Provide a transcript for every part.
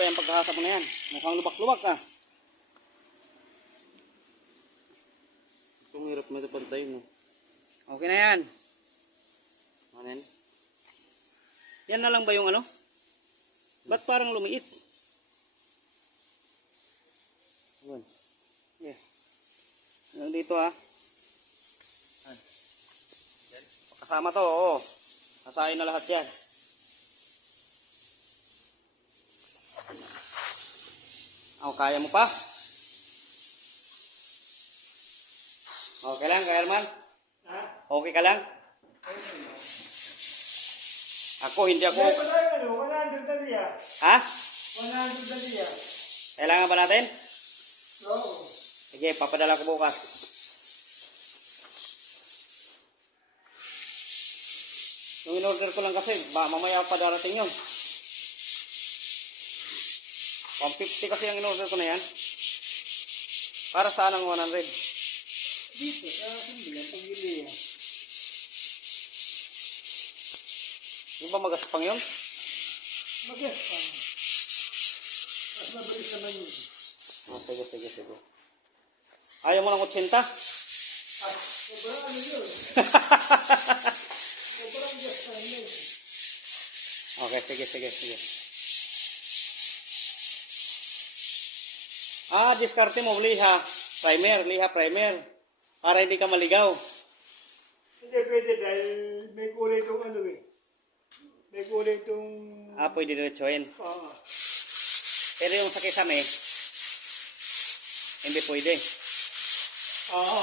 pa yung pagkahasa mo na yan. Mukhang lubak-lubak ah. Itong hirap mo ito pantayin no. Okay na yan. Ano yan? Na lang ba yung ano? Ba't parang lumiit? Yun. Yeah. Yan dito ah. Kasama to, oo. Kasahin na lahat yan. Oh, kaya mo pa? Okay lang, Kaya Herman? Okay ka lang? Ako, hindi ako... Kaya pala yung 100 na liya. Ha? 100 na liya. Kailangan ba natin? Oo. Sige, papadala ko bukas. Yung in-order ko lang kasi, ba, mamaya pa darating yun. 150 kasi ang in-order ko na yan. Para saan ang 100? Dito, sa simbilan, pagili yan. Yung ba magaspang yun? Mag-yes pa. Mas mabilis naman yun. Oh, sige, sige, sige. Ayaw mo ng 80? Ah, sobrang yun. Sobrang pa yun. Okay, sige, sige, sige. Ah, diskarte mo, liha. Primer, liha primer. Para hindi ka maligaw. Hindi pwede dahil may kulay itong ano eh. May kulay itong... Ah, pwede diretsuhin. Ah, Pero yung sa kisame, hindi pwede. Oo.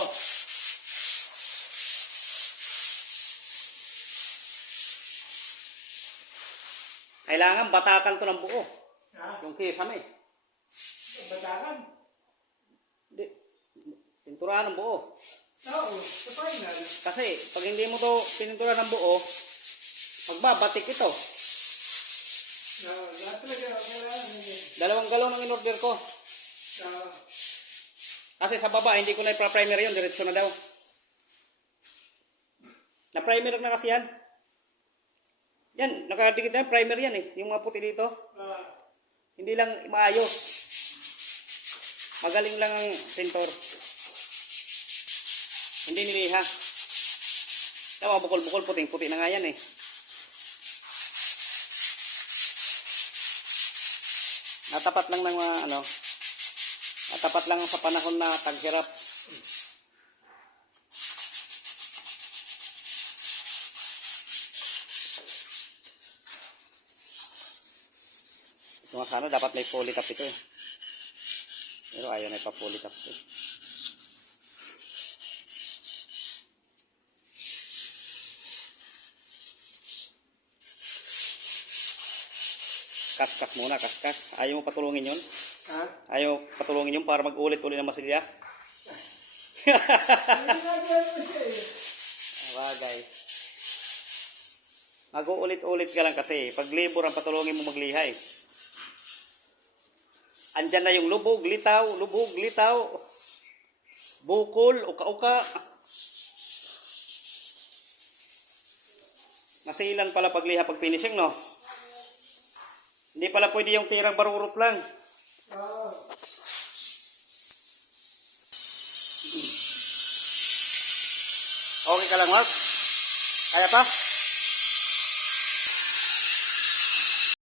Kailangan batakan to ng buo. Ha? Yung kisame. Ang batakan? Hindi. Pinturahan ng buo. Oo, sa final. Kasi, pag hindi mo to pininturahan ng buo, magbabatik ito. Na, lahat talaga, kailangan. Dalawang galon ang in-order ko. Ah, Kasi sa baba, hindi ko na ipa-primer yun. Diretso na daw. Na-primer na kasi yan. Yan, nakadikit na yan. Primer yan eh. Yung mga puti dito. ah, Hindi lang maayos. Magaling lang ang sentor. Hindi niliha. Tawa, bukol-bukol, puting-puti na nga yan eh. Natapat lang ng mga ano, natapat lang sa panahon na taghirap. Ito nga sana dapat may polycap ito eh. Pero ayaw na ipa-polycap ito. eh. Kaskas muna, kaskas. Ayaw mo patulungin yun? ha? Ayaw patulungin yun para mag-ulit-ulit ng masilya? Bagay. Mag-uulit-ulit ka lang kasi. Pag libur ang patulungin mo magliha eh. Andyan na yung lubog, litaw, lubog, litaw. Bukol, uka-uka. Nasilan pala pagliha pag finishing, no? Hindi pala pwede yung tirang barurot lang. Okay ka lang, Mark? Kaya pa?